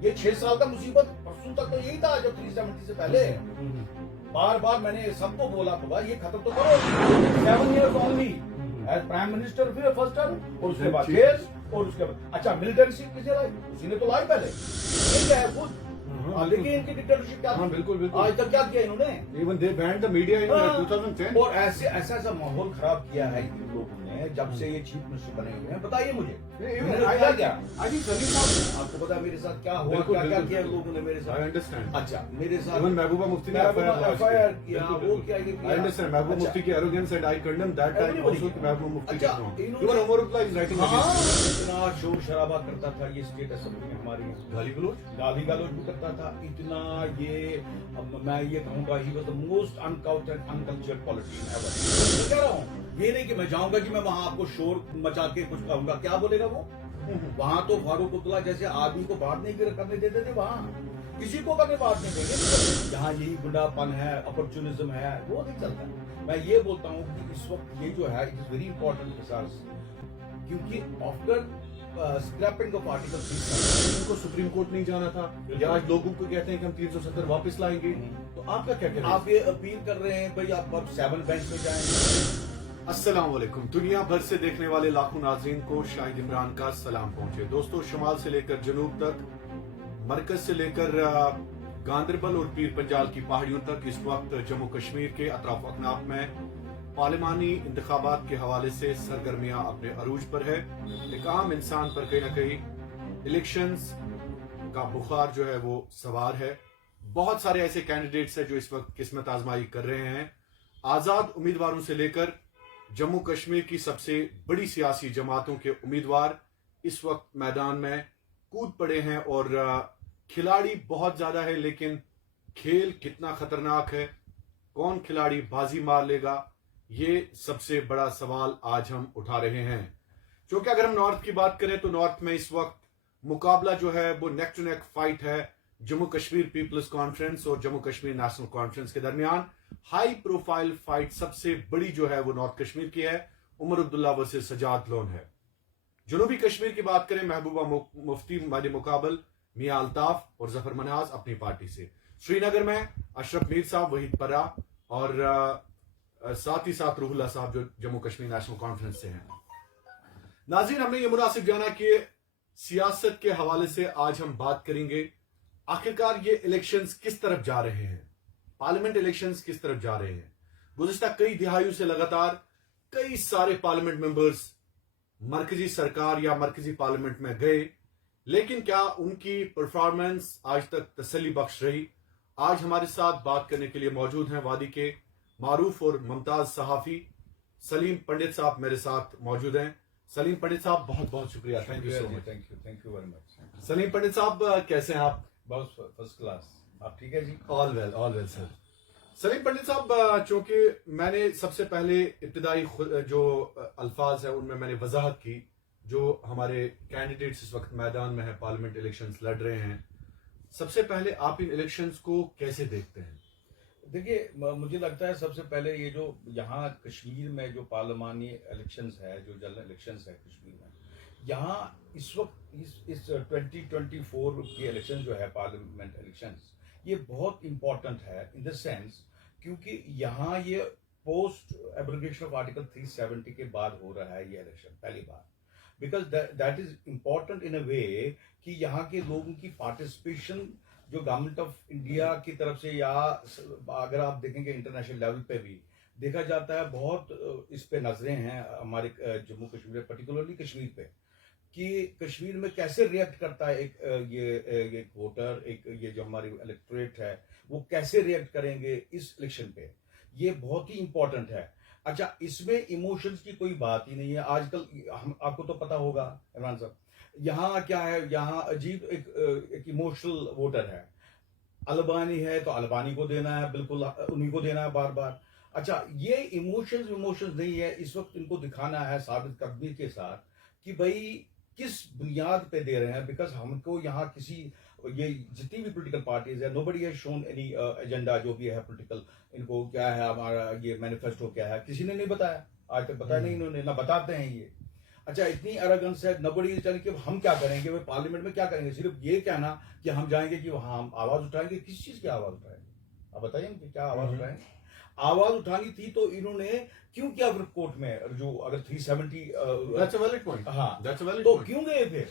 ये 6 साल का मुसीबत परसों तक तो यही था जो 370 से पहले। बार बार मैंने सबको बोला बाबा ये खत्म तो करो। 7 years only as prime minister फिर फर्स्ट टर्म, और उसके बाद केस, और उसके बाद अच्छा मिलिटेंट सीट किसी लाई, उसी ने तो लाई पहले, ये क्या है खुद। लेकिन इनकी डिक्टेटरशिप क्या थी? बिल्कुल बिल्कुल। आज तक क्या किया इन्होंने? Even they banned the media in 2010। और ऐसा माहौल खराब किया है इन लोगों ने जब से ये चीफ मिनिस्टर बने हुए हैं। बताइए मुझे क्या आपको पता है मेरे साथ क्या हुआ, क्या क्या किया लोगों ने मेरे साथ? I understand. अच्छा मेरे साथ इवन महबूबा मुफ्ती ने एफआईआर किया, वो क्या आई अंडरस्टैंड महबूबा मुफ्ती की arrogance and I condemn that time also कि महबूबा मुफ्ती अच्छा, even Omar Abdullah is writing इतना शोर शराबा करता था ये स्टेट असेंबली में हमारी, गाली गलौज भी करता था इतना। ये मैं ये कहूंगा he was the most uncultured politician ever. मैं कह रहा हूँ ये नहीं कि मैं जाऊंगा कि मैं वहां आपको शोर मचा के कुछ कहूंगा, क्या बोलेगा वो? वहां तो फारूक अब्दुल्ला जैसे आदमी को बात नहीं करने देते थे, वहां किसी को करने बात नहीं देंगे। जहाँ यही गुंडापन है, अपॉर्चुनिज्म है, वो नहीं चलता। मैं ये बोलता हूँ कि इस वक्त ये जो है it is very important research, क्योंकि आफ्टर स्क्रैपिंग ऑफ आर्टिकल 370 इनको सुप्रीम कोर्ट नहीं जाना था, या आज लोगों को कहते हैं कि हम 370 वापस लाएंगे, तो आपका क्या कहना है? आप ये अपील कर रहे हैं भाई आप 7 बेंच में जाएं। अस्सलाम वालेकुम। दुनिया भर से देखने वाले लाखों नाज़रीन को शाहिद इमरान का सलाम पहुंचे। दोस्तों, शुमाल से लेकर जनूब तक, मरकज से लेकर गांदरबल और पीर पंजाल की पहाड़ियों तक इस वक्त जम्मू कश्मीर के अतराफ अकनाफ में पार्लिमानी इंतखाबात के हवाले से सरगर्मियां अपने अरूज पर है। एक आम इंसान पर कहीं ना कहीं इलेक्शंस का बुखार जो है वो सवार है। बहुत सारे ऐसे कैंडिडेट्स हैं जो इस वक्त किस्मत आजमाई कर रहे हैं। आजाद उम्मीदवारों से लेकर जम्मू कश्मीर की सबसे बड़ी सियासी जमातों के उम्मीदवार इस वक्त मैदान में कूद पड़े हैं और खिलाड़ी बहुत ज्यादा है, लेकिन खेल कितना खतरनाक है, कौन खिलाड़ी बाजी मार लेगा, ये सबसे बड़ा सवाल आज हम उठा रहे हैं। क्योंकि अगर हम नॉर्थ की बात करें तो नॉर्थ में इस वक्त मुकाबला जो है वो नेक टू नेक फाइट है जम्मू कश्मीर पीपल्स कॉन्फ्रेंस और जम्मू कश्मीर नेशनल कॉन्फ्रेंस के दरमियान। हाई प्रोफाइल फाइट सबसे बड़ी जो है वो नॉर्थ कश्मीर की है, उमर अब्दुल्ला वर्सेस सजाद लोन है। जनूबी कश्मीर की बात करें, महबूबा मुफ्ती मादे मुकाबल मियां अल्ताफ और जफर मनाज अपनी पार्टी से। श्रीनगर में अशरफ मीर साहब, वहीद परा और साथ ही साथ रूहुल्ला साहब जो जम्मू कश्मीर नेशनल कॉन्फ्रेंस से हैं। नाज़रीन, हमने ये मुनासिब जाना कि सियासत के हवाले से आज हम बात करेंगे। आखिरकार ये इलेक्शंस किस तरफ जा रहे हैं, पार्लियामेंट इलेक्शंस किस तरफ जा रहे हैं। गुज़िश्ता कई दिहाइयों से लगातार कई सारे पार्लियामेंट मेंबर्स मरकजी सरकार या मरकजी पार्लियामेंट में गए, लेकिन क्या उनकी परफॉर्मेंस आज तक तसल्ली बख्श रही? आज हमारे साथ बात करने के लिए मौजूद हैं वादी के मारूफ और मुमताज सहाफी सलीम पंडित साहब मेरे साथ मौजूद हैं। सलीम पंडित साहब, बहुत बहुत शुक्रिया, thank you so much. Thank you very much. Salim Pandit साहब, कैसे हैं आप? बहुत फर्स्ट क्लास, आप ठीक है जी? All well sir. Salim Pandit साहब, चूंकि मैंने सबसे पहले इब्तिदाई जो अल्फाज है उनमें मैंने वजाहत की, जो हमारे कैंडिडेट्स इस वक्त मैदान में है, पार्लियामेंट इलेक्शंस लड़ रहे हैं, सबसे पहले आप इन इलेक्शंस को कैसे देखते हैं? देखिए, मुझे लगता है सबसे पहले ये जो यहाँ कश्मीर में जो पार्लिमानी इलेक्शंस है, जो जनरल इलेक्शंस है कश्मीर में, यहाँ इस वक्त इस 2024 की इलेक्शन जो है पार्लियामेंट इलेक्शंस, ये बहुत इंपॉर्टेंट है इन द सेंस क्योंकि यहाँ ये पोस्ट एब्रोगेशन ऑफ आर्टिकल 370 के बाद हो रहा है ये इलेक्शन पहली बार। Because that is important in a way कि यहाँ के लोगों की पार्टिसिपेशन जो गवर्नमेंट ऑफ इंडिया की तरफ से, या अगर आप देखेंगे इंटरनेशनल लेवल पे भी देखा जाता है, बहुत इस पे नजरें हैं हमारे जम्मू कश्मीर, पर्टिकुलरली कश्मीर पे, कि कश्मीर में कैसे रिएक्ट करता है एक वोटर, एक ये जो हमारी इलेक्टोरेट है, वो कैसे रिएक्ट करेंगे इस इलेक्शन पे, ये बहुत ही इंपॉर्टेंट है। अच्छा, इसमें इमोशंस की कोई बात ही नहीं है। आजकल आपको तो पता होगा इमरान साहब, यहाँ क्या है, यहाँ अजीब एक इमोशनल वोटर है। अल्बानी है तो अल्बानी को देना है, बिल्कुल उन्हीं को देना है बार बार। अच्छा, ये इमोशंस नहीं है, इस वक्त इनको दिखाना है साबित कदमी के साथ कि भाई किस बुनियाद पे दे रहे हैं। बिकॉज हमको यहाँ किसी, ये जितनी भी पॉलिटिकल पार्टीज है, nobody has shown any agenda जो भी है पॉलिटिकल, इनको क्या है हमारा ये मैनिफेस्टो क्या है, किसी ने नहीं बताया आज तक, बताया नहीं इन्होंने, ना बताते हैं ये। अच्छा इतनी अरेगेंस है, नबड़ी चल कि हम क्या करेंगे, वो पार्लियामेंट में क्या करेंगे, सिर्फ ये कहना कि हम जाएंगे कि वहां हम आवाज उठाएंगे, किस चीज की आवाज उठाएंगे, आप बताइए मुझे क्या आवाज उठाएंगे। आवाज उठानी थी तो इन्होंने क्यों किया फिर कोर्ट में, जो अगर 370 दैट्स अ वैलिड पॉइंट। हाँ दैट्स अ वैलिड तो पॉइंट। क्यों गए फिर।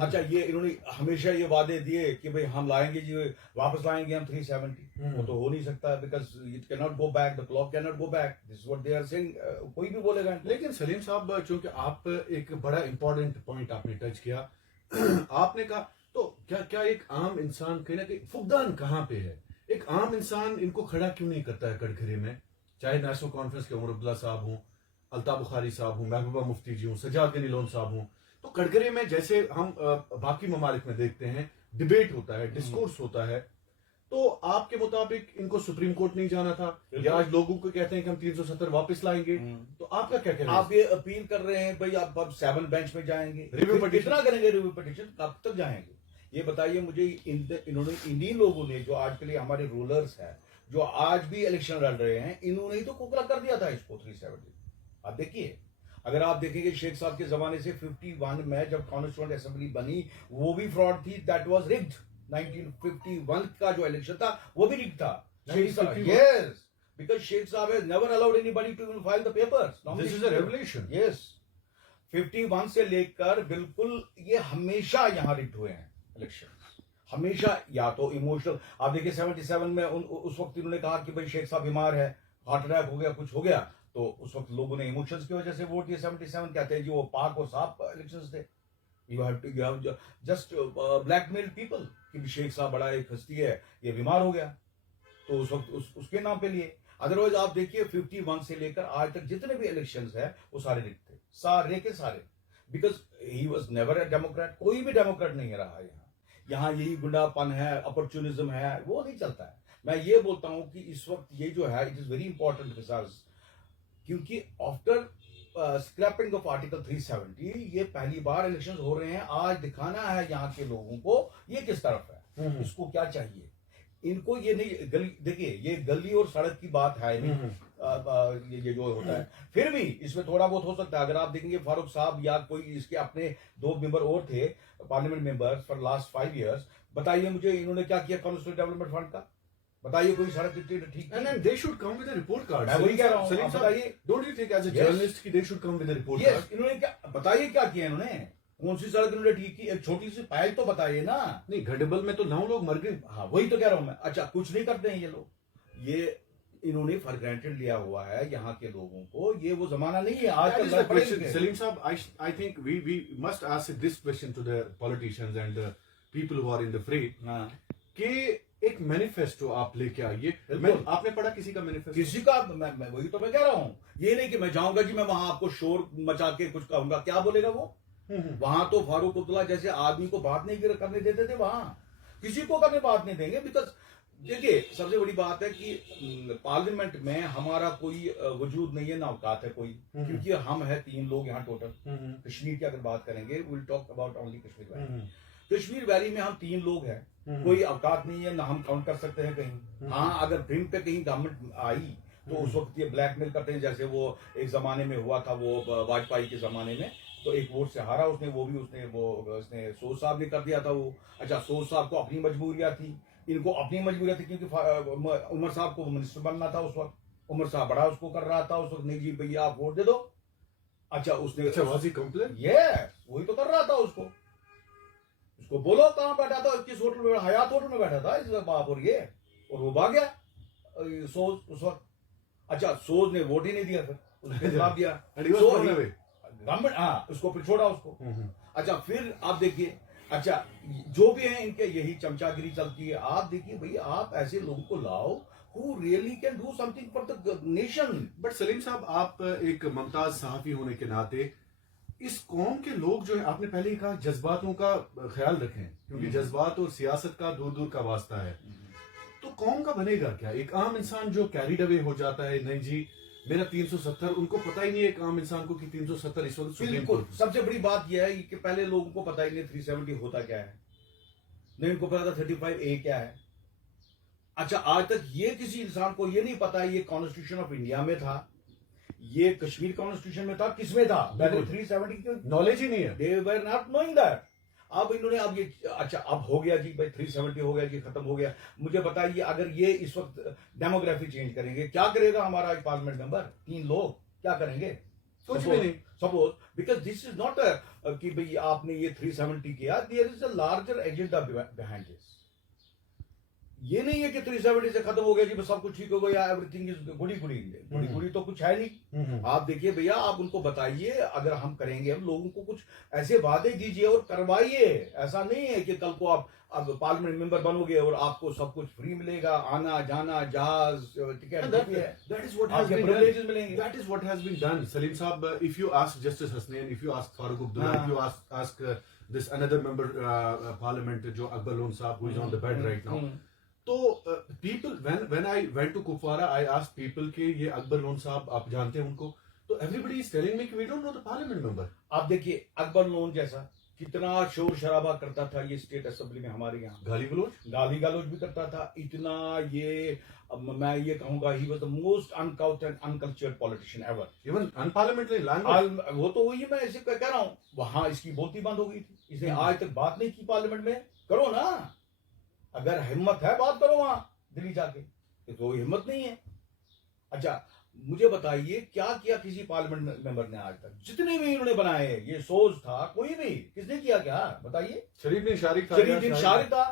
अच्छा ये इन्होंने हमेशा ये वादे दिए कि भाई हम लाएंगे जी, वापस लाएंगे हम 370, वो तो हो नहीं सकता, because it can not go back, the clock can not go back, this is what they are saying, कोई भी बोलेगा इनको। लेकिन सलीम साहब, चूंकि आप एक बड़ा इंपॉर्टेंट पॉइंट आपने टच किया, आपने कहा तो क्या क्या एक आम इंसान कहीं ना कहीं फुकदान कहाँ पे है, एक आम इंसान इनको खड़ा क्यों नहीं करता है कटघरे में, चाहे नेशनल कॉन्फ्रेंस के उमर अब्दुल्ला साहब हों, अल्ताफ बुखारी साहब हों, महबूबा मुफ्ती जी हों, सजाद गनी लोन साहब हों, तो कटघरे में जैसे हम बाकी ममालिक में देखते हैं डिबेट होता है, डिस्कोर्स होता है, तो आपके मुताबिक इनको सुप्रीम कोर्ट नहीं जाना था, या आज लोगों को कहते हैं कि हम 370 वापस लाएंगे, तो आपका क्या कहना है? आप ये अपील कर रहे हैं भाई आप अब 7 बेंच में जाएंगे, रिव्यू फिर कितना करेंगे रिव्यू पिटीशन, कब तक जाएंगे, ये बताइए मुझे। इन्होंने इन्हीं लोगों ने जो आज के लिए हमारे रूलर्स हैं, जो आज भी इलेक्शन लड़ रहे हैं, इन्होंने ही तो कुकला कर दिया था इसको 370। आप देखिए, अगर आप देखेंगे शेख साहब के जमाने से 51 में जब कॉन्स्टिट्यूएंट असेंबली बनी, वो भी फ्रॉड थी, दैट वाज रिग्ड। 1951 का जो इलेक्शन था वो भी रिग्ड था। शेख साहब, यस, बिकॉज शेख साहब has never allowed anybody to even file the papers. This is a revelation. Yes, 51 से लेकर बिल्कुल ये हमेशा यहां रिग्ड हुए हैं इलेक्शन, हमेशा। या तो इमोशनल, आप देखिए 77 में उस वक्त इन्होंने कहा कि भाई शेख साहब बीमार है, हार्ट अटैक हो गया, कुछ हो गया, तो उस वक्त लोगों ने इमोशंस की वजह से वोट दिए। 77 कहते हैं जी वो पाक और साफ इलेक्शंस थे। You have just blackmail people कि शेख साहब बड़ा एक हस्ती है, ये बीमार हो गया, तो उस वक्त उसके नाम पे लिए। अदरवाइज आप देखिए 51 से लेकर आज तक जितने भी इलेक्शंस है वो सारे रिग्ड थे, सारे के सारे, because he was never a Democrat. कोई भी डेमोक्रेट नहीं रहा यहाँ यही गुंडापन है, अपॉर्चुनिज्म है, वो नहीं चलता है। मैं ये बोलता हूं कि इस वक्त ये जो है it is very important results, क्योंकि आफ्टर स्क्रैपिंग ऑफ आर्टिकल 370 ये पहली बार इलेक्शन हो रहे हैं। आज दिखाना है यहाँ के लोगों को ये किस तरफ है, इसको क्या चाहिए। इनको ये नहीं, गली देखिए, ये गली और सड़क की बात है नहीं, ये जो होता है, फिर भी इसमें थोड़ा बहुत हो सकता है। अगर आप देखेंगे फारूक साहब या कोई इसके अपने 2 मेंबर और थे parliament members for last 5 years, बताइए मुझे इन्होंने क्या किया कॉन्स्टिट्यूएंट डेवलपमेंट फंड का, बताइए कोई सड़क ठीक। And then they should come with a report card. मैं वही कह रहा हूँ, सलीम आप साहब, बताइए। don't you think as a journalist कि they should come with a report yes, card? इन्होंने क्या बताइए, क्या किया इन्होंने, कौन सी सड़क इन्होंने ठीक की, एक छोटी सी पायल तो बताइए ना। नहीं, गढ़बल में तो 9 लोग मर गए। हाँ वही तो कह रहा हूं मैं। अच्छा कुछ नहीं करते हैं ये लोग, ये इन्होंने फॉर ग्रांटेड लिया हुआ है यहाँ के लोगों को, ये वो जमाना नहीं है आज That is का। the question. Salim Saab, I think we must ask this question to the politicians and the people who are in the fray. हाँ कि एक मैनिफेस्टो आप लेके आइए। आपने पढ़ा किसी का मैनिफेस्टो? किसी का, मैं वही तो मैं कह रहा हूँ। ये नहीं कि मैं जाऊंगा जी, मैं वहां आपको शोर मचा के कुछ कहूंगा, क्या बोलेगा वो। वहां तो फारूक अब्दुल्ला जैसे आदमी को बात नहीं करने देते थे, वहां किसी को करने बात नहीं देंगे। बिकॉज देखिए सबसे बड़ी बात है कि पार्लियामेंट में हमारा कोई वजूद नहीं है, ना औकात है कोई, क्योंकि हम है 3 लोग यहाँ टोटल। कश्मीर की अगर बात करेंगे, will talk about only Kashmir valley. Kashmir valley में हम 3 लोग हैं, कोई औकात नहीं है, ना हम काउंट कर सकते हैं कहीं। हाँ अगर ब्रिंक पे कहीं गवर्नमेंट आई तो उस वक्त ये ब्लैकमेल करते हैं, जैसे वो एक जमाने में हुआ था, वो वाजपेयी के जमाने में, तो एक वोट से हारा उसने, वो भी उसने सोज साहब ने कर दिया था वो। अच्छा सोज साहब को अपनी मजबूरियां थी, इनको अपनी मजबूरियां थी, क्योंकि उमर साहब को मिनिस्टर बनना था उस वक्त, उमर साहब बड़ा उसको कर रहा था उस वक्त, नहीं जी भैया आप वोट दे दो। अच्छा उसने, अच्छा वाजी कंप्लेन, यस वही तो कर रहा था उसको बोलो कहाँ बैठा था, किस होटल में, हयात होटल में बैठा था इस बाप, और वो भाग गया सोज उस वक्त। अच्छा सोज ने वोट ही नहीं दिया, फिर उसने जवाब दिया गवर्नमेंट, हाँ उसको फिर छोड़ा उसको। अच्छा फिर आप देखिए, अच्छा जो भी है इनके यही चमचागिरी चलती है। आप देखिए भैया, आप ऐसे लोगों को लाओ who really can do something for the nation। But Saleem साहब, आप एक मुमताज सहाफी होने के नाते इस कौम के लोग जो है, आपने पहले ही कहा जज्बातों का ख्याल रखें, क्योंकि जज्बात और सियासत का दूर दूर का वास्ता है, तो कौम का बनेगा क्या? एक आम इंसान जो कैरिड अवे हो जाता है, नहीं जी मेरा 370, उनको पता ही नहीं है एक आम इंसान को कि 370 इस वक्त सुप्रीम बिल्कुल। कोर्ट। सबसे बड़ी बात यह है कि पहले लोगों को पता ही नहीं 370 होता क्या है, नहीं उनको पता था 35A क्या है। अच्छा आज तक ये किसी इंसान को ये नहीं पता है ये कॉन्स्टिट्यूशन ऑफ इंडिया में था, ये कश्मीर कॉन्स्टिट्यूशन में था, किसमें था पहले 370 की नॉलेज ही नहीं है। दे वर नॉट नोइंग दैट। अब इन्होंने अब ये अच्छा अब हो गया जी भाई 370 हो गया जी, खत्म हो गया। मुझे बताइए अगर ये इस वक्त डेमोग्राफी चेंज करेंगे, क्या करेगा हमारा पार्लियामेंट मेंबर? 3 लोग क्या करेंगे? कुछ भी नहीं। Suppose because this is not कि भाई आपने ये 370 किया, there is a larger agenda behind this. ये नहीं है कि 370 से खत्म हो गया जी बस सब कुछ ठीक हो गया, एवरीथिंग इज गुडी गुडी। गुडी गुडी तो कुछ है नहीं। आप देखिए भैया, आप उनको बताइए अगर हम करेंगे, हम लोगों को कुछ ऐसे वादे दीजिए और करवाइए। ऐसा नहीं है कि कल को आप अब पार्लियामेंट मेंबर बनोगे और आपको सब कुछ फ्री मिलेगा, आना जाना, जहाज, ticket, That is what has आपके been privileges done. मिलेंगे। That is what has been done. Salim Saab, if you ask Justice Hasnain, if you ask Farooq Abdullah, if you ask this another member parliament, जो Akbar Loan Saab, who is on the bed right now. तो people when I went to Kupwara, I asked people कि ये Akbar loan साहब आप जानते हैं उनको? तो everybody is telling me कि we don't know the parliament member. आप देखिए अकबर लोन जैसा कितना शोर शराबा करता था ये स्टेट असेंबली में हमारे यहाँ, गाली गलौज भी करता था इतना। ये मैं ये कहूंगा he was the most uncultured politician ever, even unparliamentary language. वो तो वही मैं ऐसे कह रहा हूँ, वहां इसकी बोलती बंद हो गई थी, इसने आज तक बात नहीं की पार्लियामेंट में। करो ना, अगर हिम्मत है बात करो वहां दिल्ली जाके, तो हिम्मत नहीं है। अच्छा मुझे बताइए क्या किया किसी पार्लियामेंट मेंबर ने आज तक? जितने भी इन्होंने बनाए, ये सोच था कोई भी, किसने किया क्या बताइए? शरीफ बिन शारिक था।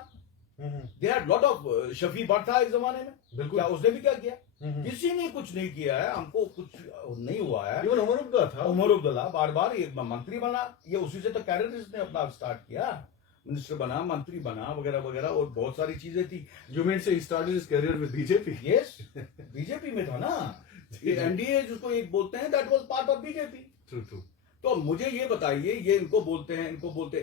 They had lot of Shafi Bhatt था इस जमाने में, बिल्कुल। क्या उसने भी क्या किया? किसी ने कुछ नहीं किया है, हमको कुछ नहीं हुआ है। इवन उमर अब्दुल्ला था, उमर अब्दुल्ला बार बार ये मंत्री बना, ये उसी से तो कैरियर ने अपना स्टार्ट किया, मिनिस्टर बना, मंत्री बना, वगैरह वगैरह, और बहुत सारी चीजें थी। यू मीन से he started his career with BJP? Yes, BJP में था ना, ये एनडीए जिसको एक बोलते हैं, that was part of BJP. True true. तो मुझे ये बताइए, ये इनको बोलते हैं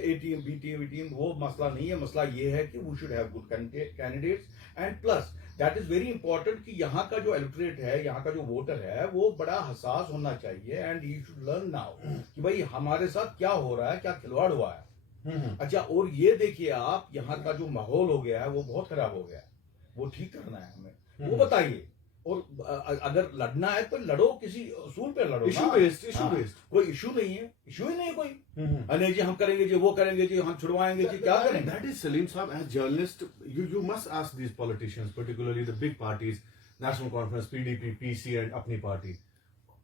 एटीएम बीटीएम, वो मसला नहीं है। मसला ये है कि we should have good candidates, and plus that is very important कि यहाँ का जो इलेक्टोरेट है, यहाँ का जो वोटर है, वो बड़ा हसास होना चाहिए, and he should learn now कि भाई हमारे साथ क्या हो रहा है, क्या खिलवाड़ हुआ है। अच्छा, और ये देखिए आप, यहाँ का जो माहौल हो गया है वो बहुत खराब हो गया है, वो ठीक करना है हमें, वो बताइए। और अगर लड़ना है तो लड़ो, किसी असूल पे लड़ो, इशू बेस्ड। कोई इशू नहीं है, इशू ही नहीं है कोई। अरे जी हम करेंगे जी, वो करेंगे जी, हम छुड़वाएंगे जी, क्या करेंगे? That is Salim Saab, as journalist, you must ask these politicians, particularly the big parties, National Conference, PDP, PC, and अपनी पार्टी,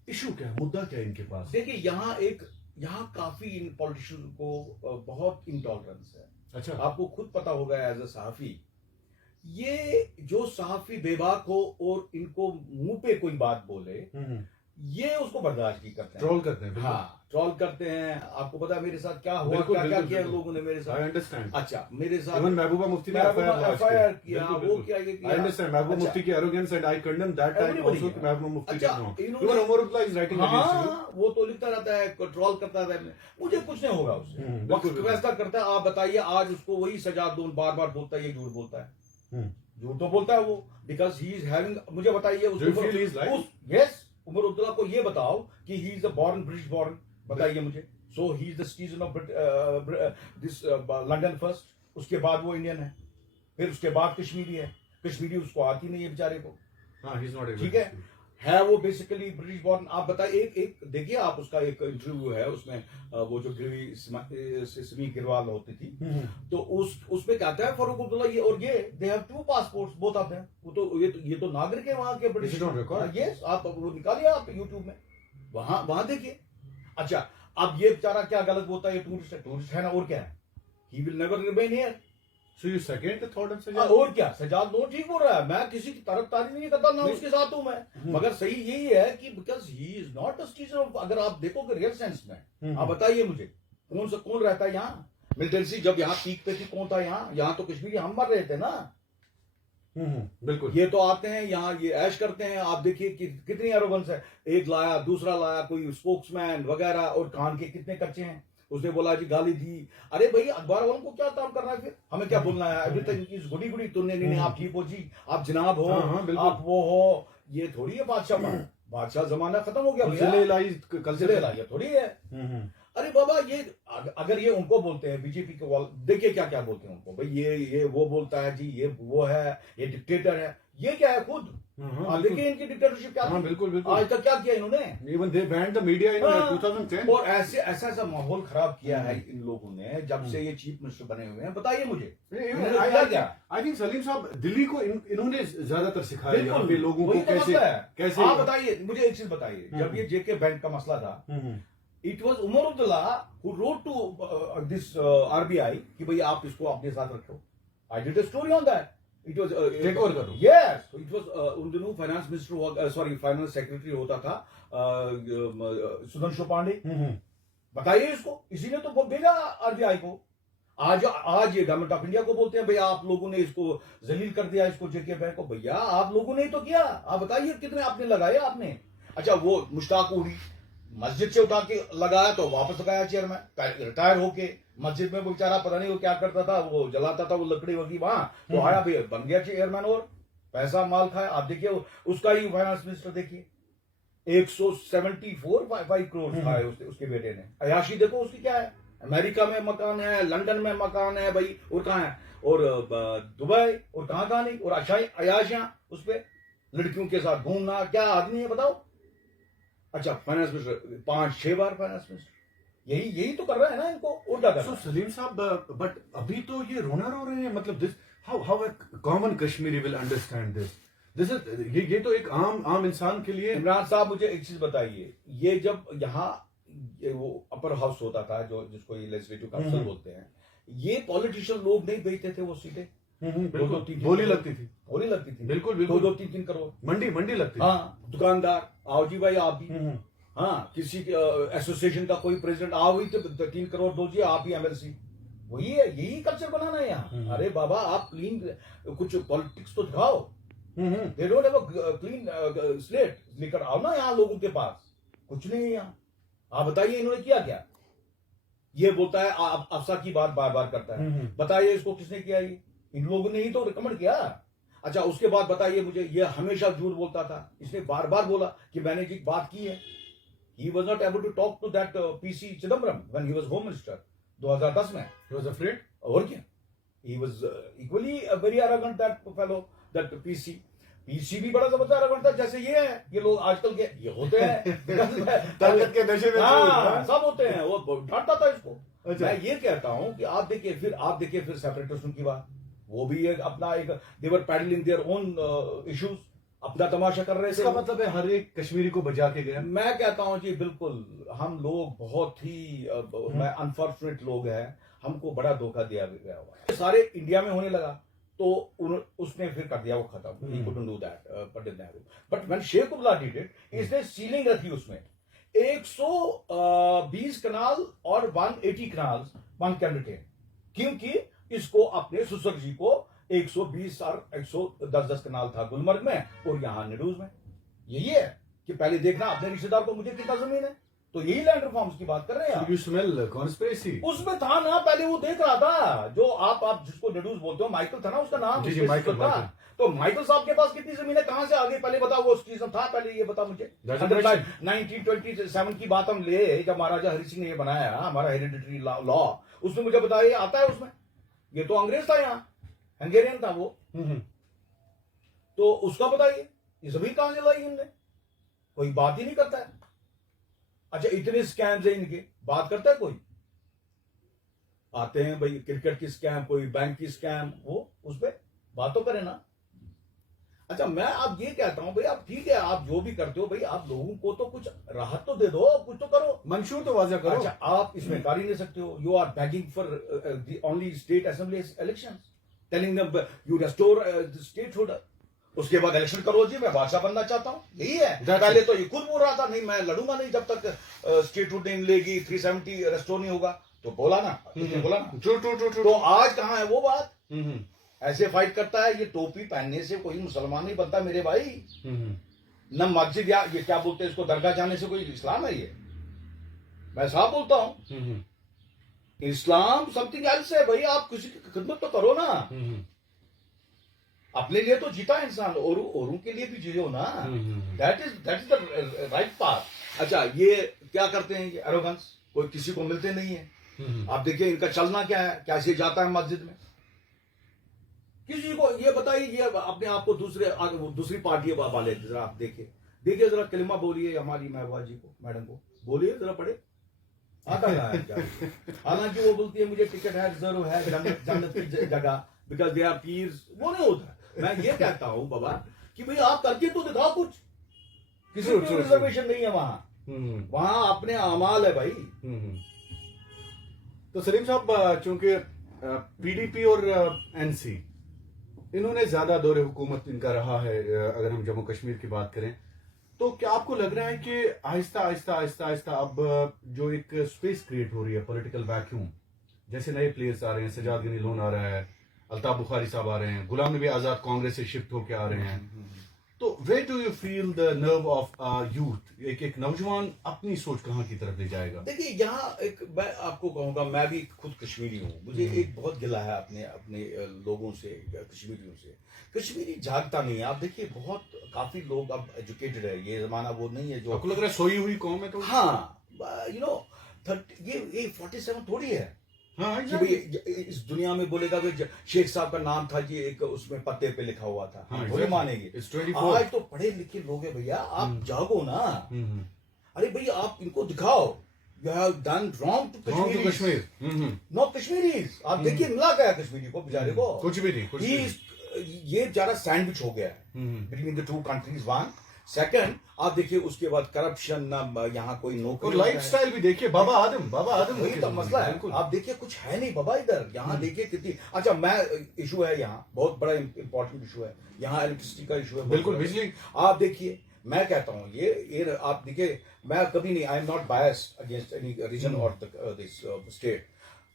इशू क्या है, मुद्दा क्या है इनके पास? देखिए यहाँ काफी इन पॉलिटिशियन को बहुत इंटॉलरेंस है। अच्छा, आपको खुद पता होगा एज अ सहाफी, ये जो सहाफी बेबाक हो और इनको मुंह पे कोई बात बोले, ये उसको बर्दाश्त नहीं करते हैं, ट्रोल करते हैं। हाँ, ट्रोल करते हैं। आपको पता है मेरे साथ क्या हुआ, क्या किया लोगों ने मेरे साथ? I understand. अच्छा, मेरे साथ इवन महबूबा मुफ्ती ने एफआईआर किया, वो किया, ये किया। आई अंडरस्टैंड महबूबा मुफ्ती की arrogance and I condemn that time also कि महबूबा मुफ्ती अच्छा, even Omar Abdullah is writing against you. हाँ, वो तो लिखता रहता है, ट्रोल करता रहता है, मुझे कुछ नहीं होगा उससे, वक्त फैसला करता है। आप बताइए, आज उसको वही सजा दो, बार बार बोलता है ये झूठ बोलता है, झूठ तो बोलता है वो, बिकॉज ही इज हैविंग। मुझे बताइए यस, उमर अब्दुल्ला को ये बताओ कि he is a born British born, बताइए मुझे। So he is the citizen of this London first, उसके बाद वो इंडियन है, फिर उसके बाद कश्मीरी है, कश्मीरी उसको आती नहीं है बेचारे को। हाँ, ही इज नॉट एबल, ठीक है वो बेसिकली ब्रिटिश बॉर्न। आप बताइए, एक देखिए आप, उसका एक इंटरव्यू है, उसमें वो जो सिमी गिरवाल होती थी, तो उसमें कहता है फारूक अब्दुल्ला ये और ये, they have 2 passports, both of them. वो तो ये तो नागरिक है वहां के ब्रिटिश। यस, आप वो निकालिए आप यूट्यूब में, वहां देखिए। अच्छा, अब ये बेचारा क्या गलत बोलता है, ये टूरिस्ट है ना, और क्या है, he will never remain here. So you second the thought of Sajad? और क्या, सजाद नो ठीक बोल रहा है, मैं किसी की तरफदारी नहीं करता, ना उसके साथ हूं मैं, मगर सही यही है कि because he is not a citizen of, अगर आप देखोगे रियल सेंस में, आप बताइए मुझे कौन रहता है यहाँ? मिलिटेंसी जब यहाँ पीक पे थी, कौन था यहाँ तो कश्मीरी हम मर रहे थे ना। बिल्कुल। ये तो आते हैं यहाँ, ये ऐश करते हैं। आप देखिए कि कितनी एरोगेंस है, एक लाया, दूसरा लाया, कोई स्पोक्समैन वगैरह, और कान के कितने कच्चे हैं। उसने बोला जी गाली दी, अरे भाई अखबार वालों को क्या काम करना है, फिर हमें क्या बोलना है? एवरीथिंग इज गुडी गुडी, तुमने नहीं, आप ठीक हो जी, आप जनाब हो, आप वो हो, ये थोड़ी है बादशाह जमाना खत्म हो गया भैया, थोड़ी है। अरे बाबा, ये अगर ये उनको बोलते हैं बीजेपी के, देखिए क्या क्या बोलते हैं उनको, भाई ये वो बोलता है जी, ये वो है, ये डिक्टेटर है, ये क्या है खुद आप देखिए इनकी डिक्टेटरशिप क्या थी। बिल्कुल बिल्कुल। आज तक क्या किया इन्होंने। Even they banned the media in 2010। और ऐसा माहौल खराब किया है इन लोगों ने जब से ये चीफ मिनिस्टर बने हुए हैं। बताइए मुझे आई थिंक सलीम साहब दिल्ली को इन्होंने ज्यादातर सिखाया यहाँ पे लोगों को कैसे आप बताइए मुझे एक चीज बताइए, जब ये जेके बैंक का मसला था, it was Omar Abdullah who wrote to this RBI कि भाई आप इसको अपने साथ रखो। I did a story on that. It was take over करो। यस, इट वाज उन दिनों finance minister sorry finance secretary होता था सुधांशु पांडे। बताइए इसको, इसी ने तो भेजा आरबीआई को। आज ये गवर्नमेंट ऑफ इंडिया को बोलते हैं भैया आप लोगों ने इसको जलील कर दिया, इसको जेके बैंक को। भैया आप लोगों ने ही तो किया। आप बताइए कितने आपने लगाए आपने। अच्छा वो मुश्ताक उरी मस्जिद से उठा के लगाया तो वापस लगाया चेयरमैन, रिटायर होके मस्जिद में वो बेचारा पता नहीं वो क्या करता था, वो जलाता था वो लकड़ी वकड़ी वहां, तो आया भैया बन गया चेयरमैन और पैसा माल खाया। आप देखिए उसका ही फाइनेंस मिनिस्टर देखिए 174 करोड़ खाए उसके बेटे ने। अयाशी देखो उसकी क्या है, अमेरिका में मकान है, लंदन में मकान है भाई, और कहाँ है, और दुबई, और कहाँ नहीं, और अयाशियां उस पर लड़कियों के साथ घूमना। क्या आदमी है बताओ। अच्छा फाइनेंस मिनिस्टर 5-6 बार फाइनेंस मिनिस्टर, यही तो कर रहा है ना इनको उल्टा कर। सो सलीम साहब बट अभी तो ये रोना रो रहे हैं, मतलब this how a common Kashmiri will understand this is ये तो एक आम इंसान के लिए। इमरान साहब मुझे एक चीज बताइए, ये जब यहाँ वो अपर हाउस होता था जो जिसको ये लेजिस्लेटिव काउंसिल बोलते हैं, ये पॉलिटिशियन लोग नहीं बेचते थे वो सीटें। बोली लगती थी बिल्कुल 2-3 करोड़ मंडी लगती थी। हाँ दुकानदार आओ जी भाई आप भी, हाँ किसी एसोसिएशन का कोई प्रेसिडेंट आओ भी तो 3 करोड़ दो जी आप ही एमएलसी। वही है, यही कल्चर बनाना है यहाँ। अरे बाबा आप क्लीन कुछ पॉलिटिक्स तो दिखाओ। They don't have a clean slate लेकर आओ ना यहाँ लोगों के पास। कुछ नहीं है यहाँ। आप बताइए इन्होंने किया क्या। ये बोलता है अफसा की बात बार बार करता है। बताइए इसको किसने किया, ये इन लोगों ने ही तो रिकमेंड किया। अच्छा उसके बाद बताइए मुझे, ये हमेशा झूठ बोलता था। इसने बार बार बोला कि मैंने जी बात की है। He was not able to talk to that PC Chidambaram when he was home minister 2010 में। He was afraid. और क्या, he was equally very arrogant that fellow that PC भी बड़ा जबरदस्त एरोगेंट था जैसे ये है। ये लोग आजकल के ये होते हैं ताकत के नशे में सब होते हैं। वो डांटता था इसको। मैं ये कहता हूं कि आप देखिए फिर सेपरेटिज्म की बात, वो भी एक अपना एक दे वर पैडलिंग देयर ओन इश्यूज, अपना तमाशा कर रहे थे। इसका मतलब है हर एक कश्मीरी को बजा के गया। मैं कहता हूं जी बिल्कुल हम लोग बहुत ही मैं अनफॉर्चुनेट लोग हैं, हमको बड़ा धोखा दिया गया हुआ है। सारे इंडिया में होने लगा तो उसने फिर कर दिया वो खत्म। He couldn't do that Pandit Nehru. But when Sheikh Abdullah did it, इसने सीलिंग रखी उसमें 120 कनाल और 180 कनाल वन कैन रिटेन, क्योंकि इसको अपने ससुर जी को 120 और 110 कनाल था गुलमर्ग में और यहाँ निडूज में। यही है कि पहले देखना अपने रिश्तेदार को मुझे कितना जमीन है, तो यही लैंड रिफॉर्म्स की बात कर रहे हैं। यू स्मेल कॉन्स्पिरेसी उसमें था ना, पहले वो देख रहा था जो आप जिसको निडूज बोलते हो, माइकल था ना उसका नाम। जी माइकल था। तो माइकल साहब के पास कितनी जमीन है, कहां से आगे, पहले बताओ वो चीज था, पहले ये बता मुझे। 1927 की बात हम ले, जब महाराजा हरि सिंह ने ये बनाया हमारा हेरिडिटरी लॉ, उसमें मुझे बताइए आता है उसमें, ये तो अंग्रेज था यहाँ, हंगेरियन था वो, तो उसका बताइए ये जमीन कहां से लाई इनने, कोई बात ही नहीं करता है। अच्छा इतने स्कैम्स है इनके, बात करता है कोई? आते हैं भाई क्रिकेट की स्कैम, कोई बैंक की स्कैम, वो उस पर बात तो करें ना। अच्छा मैं आप ये कहता हूं भाई आप ठीक है, आप जो भी करते हो भाई, आप लोगों को तो कुछ राहत तो दे दो, कुछ तो करो, मंशूर तो वाजा करो। अच्छा आप इसमें कर ही नहीं सकते हो। You are begging for the only state assembly elections, telling them you restore the statehood. उसके बाद इलेक्शन करो जी, मैं बादशाह बनना चाहता हूं, यही है। पहले तो ये खुद बोल रहा था नहीं मैं लड़ूंगा नहीं जब तक स्टेटहुड नहीं मिलेगी, 370 रेस्टोर नहीं होगा, तो बोला ना, बोला ना। ट्रू। तो आज कहां है वो बात? ऐसे फाइट करता है। ये टोपी पहनने से कोई मुसलमान नहीं बनता मेरे भाई, न मस्जिद या ये क्या बोलते हैं इसको दरगाह जाने से कोई इस्लाम है। ये मैं साफ बोलता हूं, इस्लाम समथिंग एल्स है भाई। आप किसी की खिदमत तो करो ना, अपने लिए तो जीता इंसान, औरों के लिए भी जियो ना। That is the right path. अच्छा ये क्या करते हैं, ये एरोगेंस, कोई किसी को मिलते नहीं है। आप देखिए इनका चलना क्या है, कैसे जाता है मस्जिद में, किसी किसी को ये बताइए, ये अपने आप को दूसरी पार्टी वाले जरा आप देखिए जरा कलिमा बोलिए हमारी महबूबा जी को, मैडम को बोलिए जरा, पढ़े आता है। हालांकि वो बोलती है मुझे टिकट है, रिजर्व है, जन्नत की जगह, बिकॉज दे आर पीर्स। वो नहीं होता। मैं ये कहता हूँ बाबा कि भाई आप करके तो दिखाओ कुछ। किसी को रिजर्वेशन नहीं है वहां अपने अमाल है भाई। तो सलीम साहब, चूंकि पीडीपी और एनसी इन्होंने ज्यादा दौरे हुकूमत इनका रहा है, अगर हम जम्मू कश्मीर की बात करें, तो क्या आपको लग रहा है कि आहिस्ता आहिस्ता आहिस्ता आहिस्ता अब जो एक स्पेस क्रिएट हो रही है, पॉलिटिकल वैक्यूम, जैसे नए प्लेयर्स आ रहे हैं, सजाद गनी लोन आ रहा है, अल्ताफ बुखारी साहब आ रहे हैं, गुलाम नबी आजाद कांग्रेस से शिफ्ट होकर आ रहे हैं, तो वे do you feel the nerve of youth, एक नौजवान अपनी सोच कहाँ की तरफ ले जाएगा? देखिए यहाँ एक मैं आपको कहूंगा, मैं भी खुद कश्मीरी हूँ, मुझे एक बहुत गिला है अपने अपने लोगों से, कश्मीरियों से। कश्मीरी जागता नहीं है। आप देखिए बहुत काफी लोग अब एजुकेटेड है, ये जमाना वो नहीं है जो आपको लग रहा है सोई हुई कौम है? तो हाँ, यू नो ये 47 थोड़ी है। हाँ, कि भाई इस दुनिया में बोलेगा भाई शेख साहब का नाम था जी, एक उसमें पत्ते पे लिखा हुआ था, हाँ, वो मानेंगे। आज तो पढ़े लिखे लोग हैं भैया, आप जागो ना। अरे भाई आप इनको दिखाओ, you have done wrong to Kashmir, not Kashmiris. आप देखिए मिला गया कश्मीरी को, बेचारे को कुछ भी नहीं, ये ज्यादा सैंडविच हो गया है between the two countries. One second, आप देखिए उसके बाद करप्शन ना, यहाँ कोई नौकरी, लाइफस्टाइल भी देखिए, बाबा आदम वही तो मसला है। आप देखिए कुछ है नहीं बाबा इधर। यहाँ देखिए कितनी अच्छा मैं इशू है यहाँ, बहुत बड़ा इंपॉर्टेंट इशू है यहाँ, इलेक्ट्रिसिटी का इशू है, बिल्कुल बिजली। आप देखिए, मैं कहता हूँ ये आप देखिए, मैं कभी नहीं, I am not biased against any region और दिस स्टेट।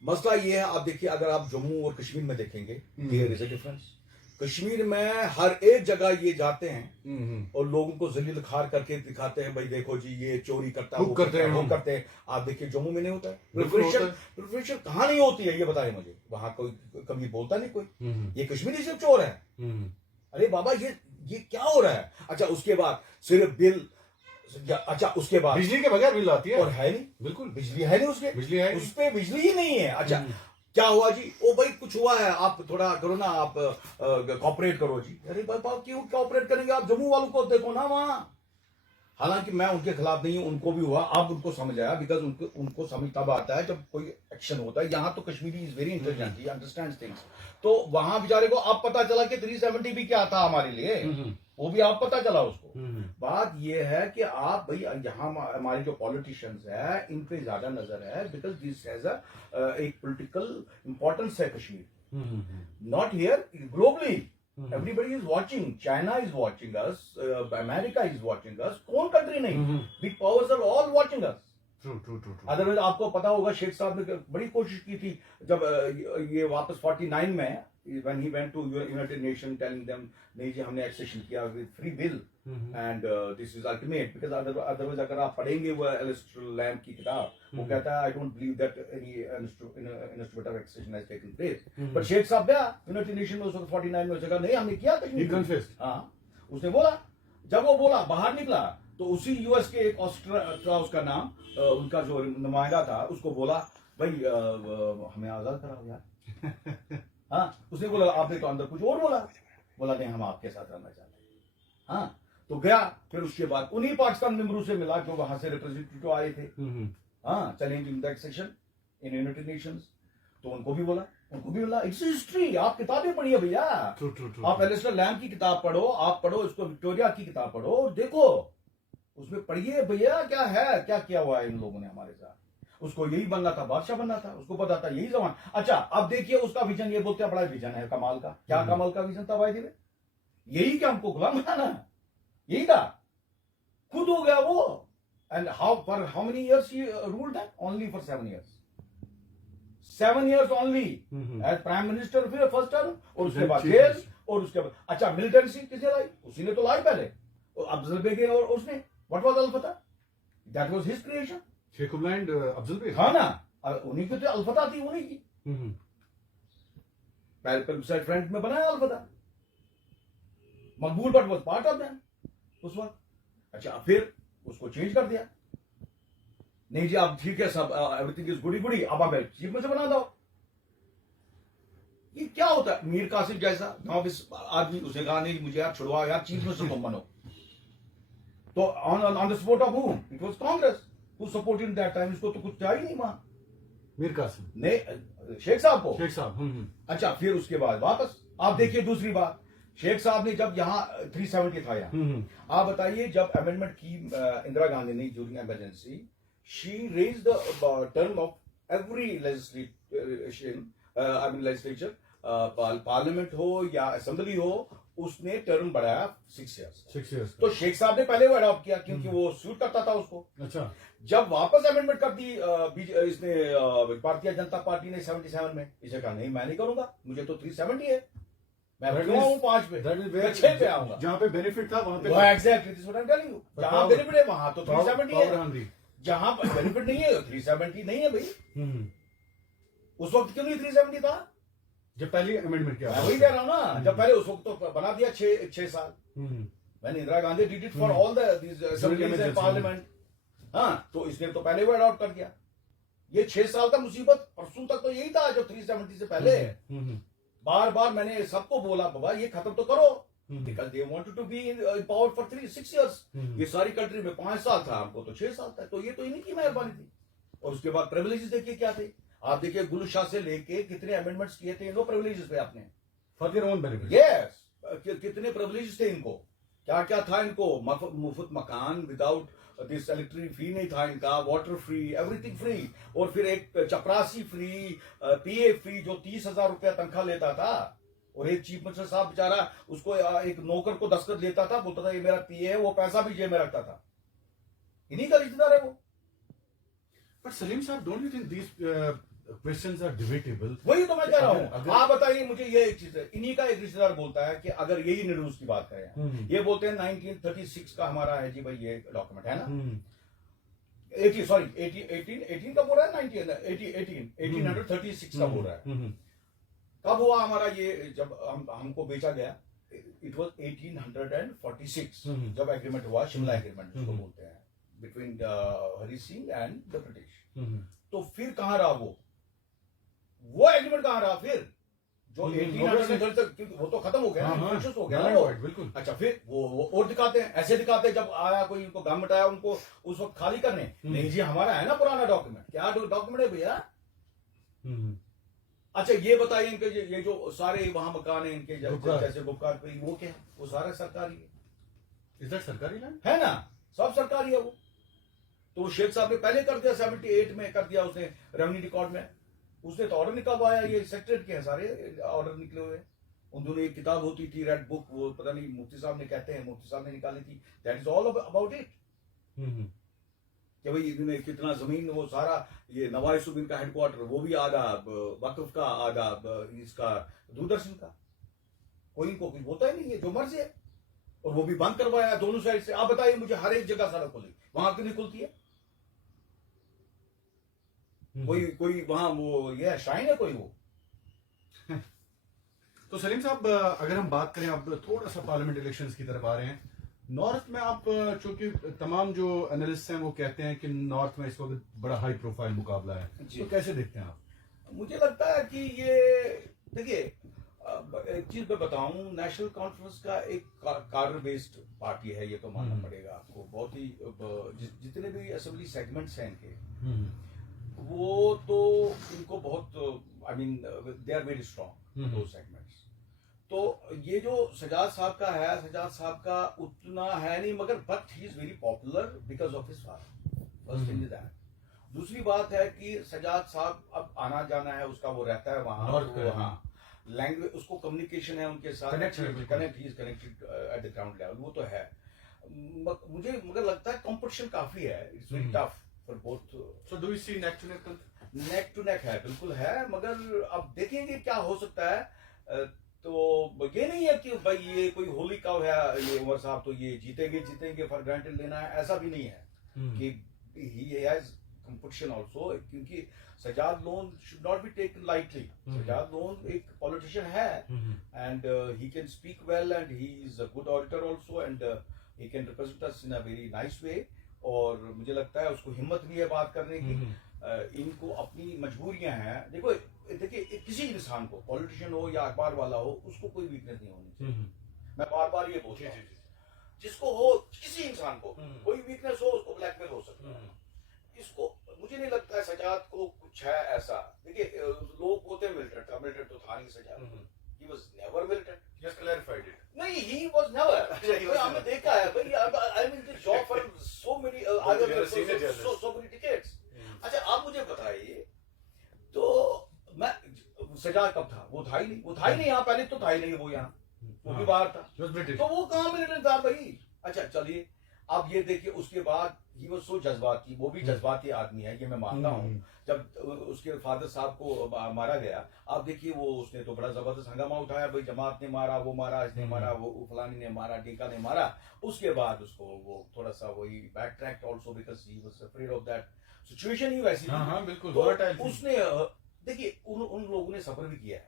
मसला ये है, आप देखिए अगर आप जम्मू और कश्मीर में देखेंगे, there is a difference. Kashmir में हर एक जगह ये जाते हैं और लोगों को जलील खार करके दिखाते हैं, भाई देखो जी ये चोरी करता है, वो करते हैं। आप देखिए जम्मू में नहीं होता है। प्रिपरेशन कहाँ नहीं होती है ये बताए मुझे, वहां कोई कभी बोलता नहीं कोई, ये कश्मीरी सिर्फ चोर है। अरे बाबा ये क्या हो रहा है? अच्छा उसके बाद सिर्फ बिल, अच्छा उसके बाद बिजली के बगैर बिल आती है, और है नहीं, बिल्कुल बिजली है नहीं, उसके बिजली है, उस पे बिजली ही नहीं है। अच्छा क्या हुआ जी? ओ भाई कुछ हुआ है, आप थोड़ा करो ना, आप कॉपरेट करो जी। अरे बाबा क्यों कॉपरेट करेंगे? आप जम्मू वालों को देखो ना वहां। हालांकि मैं उनके खिलाफ नहीं हूं, उनको भी हुआ, अब उनको समझ आया, बिकॉज उनको समझ तब आता है जब कोई एक्शन होता है। यहाँ तो Kashmiri is very intelligent, he understands things. तो वहां बेचारे को अब पता चला कि 370 भी क्या था हमारे लिए, वो भी आप पता चला उसको। बात ये है कि आप भाई यहाँ हमारे जो पॉलिटिशियंस है इन पे ज्यादा नजर है, बिकॉज दिस हैज एक पॉलिटिकल इंपॉर्टेंस है Kashmir, not here, globally everybody is watching. China is watching us, America is watching us. कौन कंट्री नहीं, big powers are all watching us. True. Otherwise आपको पता होगा शेख साहब ने बड़ी कोशिश की थी जब ये वापस 49 में, when he went to United Nations telling them नहीं जी हमने एक्सेशन किया with free bill and this is ultimate, because otherwise अगर आप पढ़ेंगे वो एलिस्टर लैम्ब की किताब, वो कहता है I don't believe that any instrument of accession has taken place. but Sheikh साहब गया यूनाइटेड नेशन में उस वक्त 49 में, उसने नहीं हमने किया कश्मीर। हाँ उसने बोला, जब वो बोला बाहर निकला तो उसी यूएस के एक ऑस्ट्रा उसका नाम, उनका जो नुमाइंदा था, उसको बोला भाई हमें आजाद कराओ यार। हाँ उसने बोला आपने तो अंदर कुछ और बोला नहीं हम आपके साथ रहना चाहते हैं। हाँ तो गया, फिर उसके बाद उन्हीं पाकिस्तान मेंबरों से मिला जो वहां से रिप्रेजेंटेटिव आए थे, हाँ challenging the accession in United Nations, तो उनको भी बोला इट्स हिस्ट्री। आप किताबें पढ़िए भैया, आप एलिस्टर लैम्ब की किताब पढ़ो, आप पढ़ो इसको, विक्टोरिया की किताब पढ़ो और देखो उसमें पढ़िए भैया क्या है, क्या किया हुआ है इन लोगों ने हमारे साथ। उसको यही बनना था, बादशाह बनना था, उसको पता था यही जमान। अच्छा अब देखिए उसका विजन, ये बोलते हैं बड़ा विजन है कमाल का, क्या कमाल का विजन था भाई जी? यही क्या हमको गुलाम बनाना, यही था, खुद हो गया वो। And how many years he ruled that? Only for 7 years, 7 years only as prime minister, फिर फर्स्ट टर्म, और उसके बाद जेल, और उसके बाद अच्छा मिलिटेंसी किसने लाई? उसी ने तो लाई पहले, अफजल बेग और उसने, what was Al-Fatah, that was his creation. Sheikh उबलैंड अफजल बेग, हाँ ना, उन्हीं की तो अल-फतह थी, उन्हीं की पहले फ्रंट में बनाया अल-फतह, मकबूल but was part of that उस वक्त। अच्छा फिर उसको चेंज कर दिया, नहीं जी अब ठीक है सब एवरीथिंग इज गुडी, अब आप चीफ मिनिस्टर बना दो। ये क्या होता है? मीर कासिम जैसा नॉविस आदमी, उसने कहा नहीं मुझे यार छुड़वाओ यार, चीफ मिनिस्टर तुम बनो। तो on the support of whom? It was Congress who supported that time. इसको तो कुछ चाहिए नहीं वहां। मीर कासिम नहीं, शेख साहब को। शेख साहब। अच्छा, फिर उसके बाद वापस आप देखिए दूसरी बात, शेख साहब ने जब यहाँ 370 था यहाँ, आप बताइए जब अमेंडमेंट की इंदिरा गांधी ने during emergency, she raised the term of every legislature, parliament हो या असेंबली हो, उसने टर्म बढ़ाया 6 इयर्स। तो शेख साहब ने पहले वो अडॉप्ट किया क्योंकि वो सूट करता था उसको। अच्छा, जब वापस अमेंडमेंट कर दी इसने भारतीय जनता पार्टी ने 77 में, इसे कहा नहीं मैं नहीं करूंगा, मुझे तो 370 है, मैं क्यों आऊं 5 पे, मैं 6 पे आऊंगा। जहां पे बेनिफिट था वहां पे exactly this what I am telling you, जहां बेनिफिट है वहां तो 370 है, जहां बेनिफिट नहीं है 370 नहीं है भाई। उस वक्त क्यों नहीं 370 था? जब पहली अमेंडमेंट किया, मैं वही कह रहा हूं ना, जब पहले उस वक्त तो बना दिया 6 साल। मैंने Indira Gandhi did it for all the parliament. हाँ, तो इसने तो पहले वो अडॉप्ट कर दिया। ये 6 साल का मुसीबत परसों तक तो यही था जो 370 से पहले है। बार बार मैंने सबको बोला बाबा ये खत्म तो करो, because they wanted to be in power for 6 years. ये सारी कंट्री में 5 साल था, हमको तो 6 साल था, तो ये तो इन्हीं की मेहरबानी थी। और उसके बाद प्रिविलेजेस देखिए क्या थे, आप देखिए गुल शाह से लेके कितने अमेंडमेंट्स किए थे इनको प्रिविलेजेस पे आपने, for their own benefit. Yes, कितने प्रिविलेजेस थे इनको, क्या क्या था इनको, मुफ्त मकान, विदाउट दिस इलेक्ट्रिक फी नहीं था इनका, वाटर फ्री, एवरीथिंग फ्री। और फिर एक चपरासी फ्री, पीए फ्री, जो 30,000 रुपया तनख्वाह लेता था, और एक चीफ मिनिस्टर साहब बेचारा उसको एक नौकर को दस्तखत लेता था, बोलता था ये मेरा पीए है, वो पैसा भी जेब में रखता था। इन्हीं का रिश्तेदार है वो। बट सलीम साहब, don't you think these questions are debatable? वही तो मैं कह रहा हूँ। आप बताइए मुझे, ये एक चीज है, इन्हीं का एक रिश्तेदार बोलता है कि अगर यही न्यूज की बात करें, ये बोलते हैं 1936 का हमारा है जी भाई ये डॉक्यूमेंट है ना, 18 का बोल रहा है, 1836 का बोल रहा है। कब हुआ हमारा ये, जब हमको बेचा गया, इट वाज 1846 जब एग्रीमेंट हुआ, शिमला एग्रीमेंट जिसको बोलते हैं, between Hari Singh and the British. तो फिर कहां रहा वो एग्रीमेंट कहां रहा फिर, जो 1800 तक, क्योंकि वो तो खत्म हो गया, इंफ्लेशन हो गया ना वो। बिल्कुल। अच्छा, फिर वो और दिखाते हैं, ऐसे दिखाते हैं, जब आया कोई उनको गवर्नमेंट आया उनको उस वक्त खाली करने, नहीं जी हमारा है ना पुराना डॉक्यूमेंट। क्या डॉक्यूमेंट है भैया? अच्छा ये बताइए, इनके ये जो सारे वहां मकान है इनके, जैसे गुपकार पे, वो क्या है? वो सारा सरकारी है। इज दैट सरकारी लैंड? है ना, सब सरकारी है वो। तो शेख साहब ने पहले कर दिया, 78 में कर दिया उसने, रेवेन्यू रिकॉर्ड में उसने तो ऑर्डर निकलवाया, ये सेक्रेटरी के हैं सारे ऑर्डर निकले हुए। उन दोनों एक किताब होती थी, रेड बुक, वो पता नहीं मुफ्ती साहब ने कहते हैं, मुफ्ती साहब ने निकाली थी, that is all about it, कि भाई इन्होंने कितना जमीन, वो सारा ये नवाज सुबीन का हेडक्वार्टर, वो भी आधा वक्फ का, आधा इसका दूरदर्शन का, कोई इनको कुछ होता ही नहीं है, जो मर्जी है। और वो भी बंद करवाया दोनों साइड से। आप बताइए मुझे, हर एक जगह सड़क खुली, वहां क्यों नहीं खुलती है? कोई वहां वो ये शाइन है कोई वो? तो सलीम साहब, अगर हम बात करें, अब थोड़ा सा पार्लियामेंट इलेक्शंस की तरफ आ रहे हैं, नॉर्थ में आप, चूंकि तमाम जो एनालिस्ट हैं वो कहते हैं कि नॉर्थ में इस वक्त बड़ा हाई प्रोफाइल मुकाबला है, तो कैसे देखते हैं आप? मुझे लगता है कि ये, देखिए एक चीज मैं बताऊं, नेशनल कॉन्फ्रेंस का एक कार्डर बेस्ड पार्टी है, ये तो मानना पड़ेगा आपको। बहुत ही जितने भी असेंबली सेगमेंट्स हैं इनके, वो तो इनको बहुत, I mean they are very strong दो सेगमेंट्स। तो ये जो सजाद साहब का है, सजाद साहब का उतना है नहीं, मगर but he is very popular because of his father, first thing is that. दूसरी बात है कि सजाद साहब अब आना जाना है उसका, वो रहता है वहां, हाँ, लैंग्वेज उसको कम्युनिकेशन है उनके साथ, connect he is connected at the ground level, वो तो है। मुझे मगर लगता है कंपटीशन काफी है, it's very tough for both. So do you see neck to neck है, बिल्कुल है, मगर अब देखेंगे क्या हो सकता है। तो ये नहीं है कि भाई ये कोई होली कव है, ये उमर साहब तो ये जीतेंगे फॉर ग्रांटेड लेना है, ऐसा भी नहीं है कि ही हैज कंपटीशन आल्सो, क्योंकि Sajad Lone should not be taken lightly. Sajad Lone एक पॉलिटिशियन है, and he can speak well, and he is a good auditor also, and he can represent us in a very nice way. और मुझे लगता है उसको हिम्मत भी है बात करने की। इनको अपनी मजबूरियां हैं। देखो देखिए किसी इंसान को, पॉलिटिशियन हो या अखबार वाला हो, उसको कोई वीकनेस नहीं होनी चाहिए। मैं बार बार ये बोलता हूँ, जिसको हो, किसी इंसान को कोई वीकनेस हो, उसको ब्लैकमेल हो सकता है। इसको मुझे नहीं लगता है सजाद को कुछ है ऐसा। देखिए लोग बोलते हैं मिलिटेंट था, मिलिटेंट तो था नहीं Sajjad. He was never militant. Just clarified it. नहीं, he was never. He was हमने never. देखा है भाई, I mean this job for so many so many decades. अच्छा आप मुझे बताइए, तो मैं सजाद कब था? वो था ही नहीं, वो था ही नहीं यहाँ पहले, तो था ही नहीं वो यहाँ, वो भी बाहर था, तो वो कहाँ मिलिटेंट था भाई? अच्छा चलिए, आप ये देखिए उसके बाद ही वो सो जज्बाती, वो भी जज्बाती आदमी है, ये मैं मानता हूँ। जब उसके फादर साहब को मारा गया, आप देखिए वो उसने तो बड़ा जबरदस्त हंगामा उठाया, भाई जमात ने मारा, वो मारा, इसने मारा, वो फलानी ने मारा, टीका ने मारा। उसके बाद उसको वो थोड़ा सा वही back track also because he was afraid of that situation ही वैसी थी। हाँ बिल्कुल, तो उसने देखिए उन लोगों ने सफर भी किया है।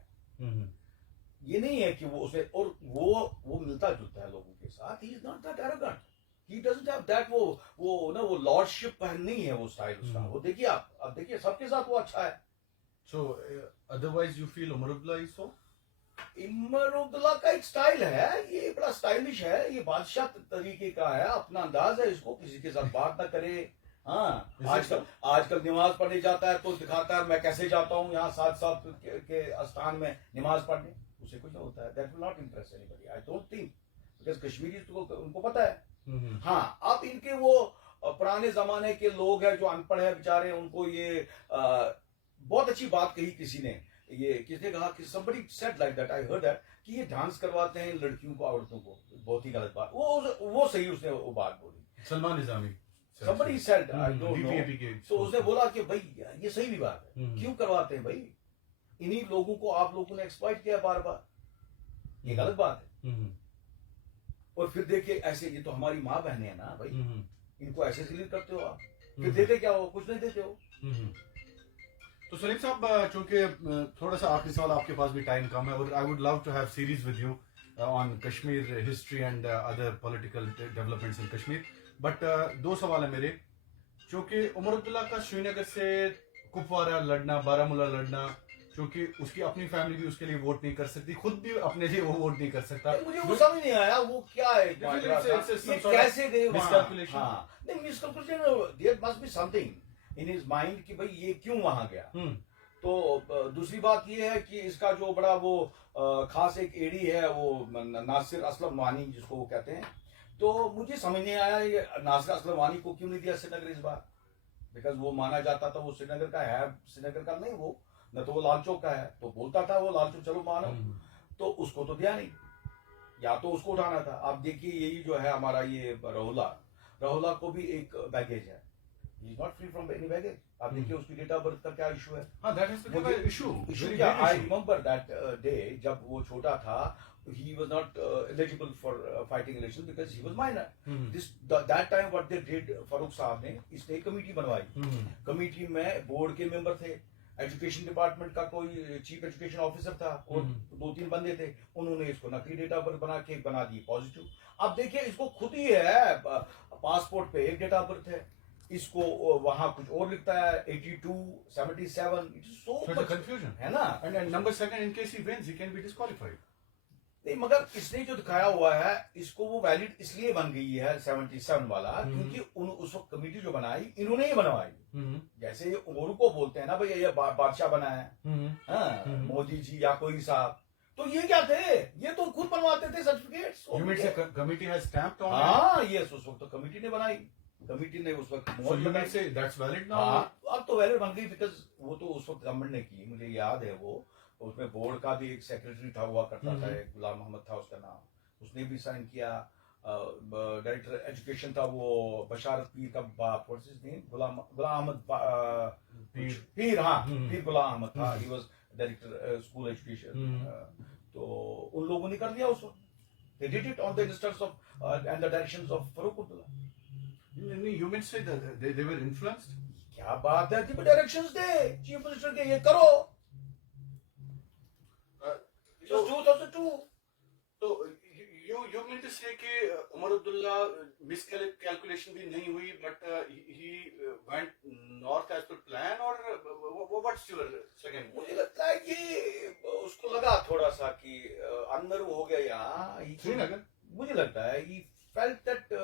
ये नहीं है कि वो उसे, और वो मिलता जुलता है लोगों के साथ। ही is not that arrogant, he doesn't have that वो ना वो लॉर्डशिप नहीं है वो स्टाइल उसका। वो देखिए आप देखिए सबके साथ वो अच्छा है। So otherwise you feel Umar Abdullah is so? इमर Abdullah का एक स्टाइल है, ये बड़ा स्टाइलिश है, ये बादशाह तरीके का है, अपना अंदाज है, इसको किसी के साथ बात ना करे। हाँ, आजकल नमाज पढ़ने जाता है तो दिखाता है मैं कैसे जाता हूँ यहाँ साथ के स्थान में नमाज पढ़ने। उसे कुछ नहीं होता है। That will not Impress anybody, I don't think, because Kashmiri को उनको पता है। हाँ, आप इनके वो पुराने जमाने के लोग हैं जो अनपढ़ है बेचारे, उनको ये बहुत अच्छी बात कही किसी ने, ये किसने कहा कि somebody said like that, I heard that, कि ये डांस करवाते हैं लड़कियों को, औरतों को। बहुत ही गलत बात, वो सही उसने वो बात बोली। Salman Nizami somebody said, I don't know, तो उसने बोला कि भाई ये सही भी बात है, क्यों करवाते हैं भाई? इन्हीं लोगों को आप लोगों ने एक्सप्लॉइट किया बार बार, ये गलत बात है। और फिर देखिए ऐसे, ये तो हमारी माँ बहने हैं ना भाई, इनको ऐसे सलीट करते हो आप, फिर देते क्या हो? कुछ नहीं देते हो। तो सलीम साहब, चूंकि थोड़ा सा आखिरी सवाल, आपके पास भी टाइम कम है, और I would love to have series with you on Kashmir history and other political developments in Kashmir, but दो सवाल है मेरे। चूंकि उमर अब्दुल्ला का श्रीनगर से कुपवारा लड़ना, बारामूला लड़ना, क्योंकि उसकी अपनी फैमिली भी उसके लिए वोट नहीं कर सकती, खुद भी अपने लिए वो वोट नहीं कर सकता। मुझे वो समझ नहीं आया वो क्या है, ये कैसे गए वहां? हाँ, नहीं miscalculation, there must be something in his mind कि भाई ये क्यों वहां गया। तो दूसरी बात ये है कि इसका जो बड़ा वो खास एक एडी है वो नासिर असलम वानी जिसको वो कहते हैं, तो मुझे समझ नहीं आया ये नासिर असलम वानी को क्यों नहीं दिया श्रीनगर इस बार, बिकॉज वो माना जाता था वो श्रीनगर का है, श्रीनगर का नहीं, वो न तो वो लाल चौक का है, तो बोलता था वो लाल चौक चलो मानो, तो उसको तो दिया नहीं, या तो उसको उठाना था। आप देखिए यही जो है हमारा ये राहुला को भी एक बैगेज है, ही is not free from any baggage. आप देखिए उसकी डेट ऑफ बर्थ का क्या इशू है। हाँ, दैट इज द इशू। क्या आई रिमेंबर दैट डे जब वो छोटा था, he was not eligible for fighting elections because he was minor. That time what they did, Farooq साहब ने इसने कमेटी बनवाई, कमेटी में बोर्ड के मेंबर थे, एजुकेशन डिपार्टमेंट का कोई चीफ एजुकेशन ऑफिसर था, और 2-3 बंदे थे, उन्होंने इसको नकली डेटा बर्थ बना दी पॉजिटिव। अब देखिए इसको खुद ही है पासपोर्ट पे एक डेटा बर्थ है, इसको वहां कुछ और लिखता है 82, 77, it is so much confusion है ना। And number second, in case he wins he can be disqualified. नहीं, मगर इसने जो दिखाया हुआ है इसको वो वैलिड इसलिए बन गई है 77 वाला, क्योंकि उस वक्त कमेटी जो बनाई इन्होंने ही बनवाई। जैसे ये उमर को बोलते हैं ना भाई ये बादशाह बना है, मोदी जी या कोई साहब, तो ये क्या थे, ये तो खुद बनवाते थे certificates. Committee has stamped on. हाँ, यस, उस वक्त तो कमेटी ने बनाई, कमेटी ने उस वक्त दैट्स वैलिड नाउ। अब तो वैलिड बन गई, बिकॉज वो तो उस वक्त गवर्नमेंट ने की, मुझे याद है वो, उसमें बोर्ड का भी एक सेक्रेटरी था हुआ करता था, एक गुलाम मोहम्मद था उसका नाम, उसने भी साइन किया। डायरेक्टर एजुकेशन था वो बशारत पीर का बाप, what's his name, Ghulam Ahmad पीर, हाँ पीर गुलाम अहमद था, he was director school education. तो उन लोगों ने कर दिया उस वक्त, they did it on the instructions of and the directions of Farooq Abdullah। You mean say that they were influenced? क्या बात है, कि डायरेक्शंस दे चीफ मिनिस्टर के, ये करो। So 2002. So you mean to से कि उमर अब्दुल्ला मिस कैलकुलेशन भी नहीं हुई, but he went north as per plan, और व्हाट्स योर सेकंड? मुझे लगता है कि उसको लगा थोड़ा सा कि अंदर वो हो गया यहाँ श्रीनगर, मुझे लगता है he felt that